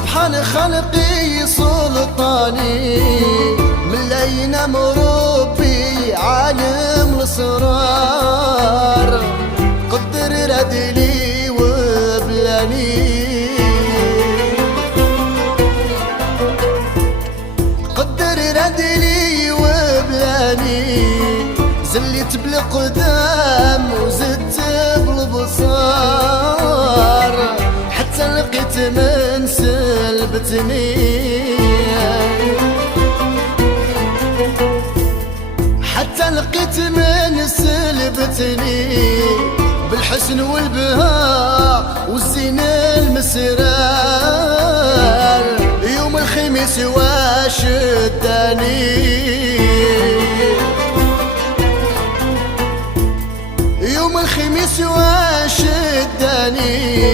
سبحان خلقي سلطاني من أين مربي عالم الأسرار قدر ردلي وبلاني قدر ردلي وبلاني زليت بالقدام وزدت بالبصار حتى لقيت من سلبتني حتى لقيت من سلبتني بالحسن والبهاء والزين المسرار يوم الخميس واش الداني يوم الخميس واش الداني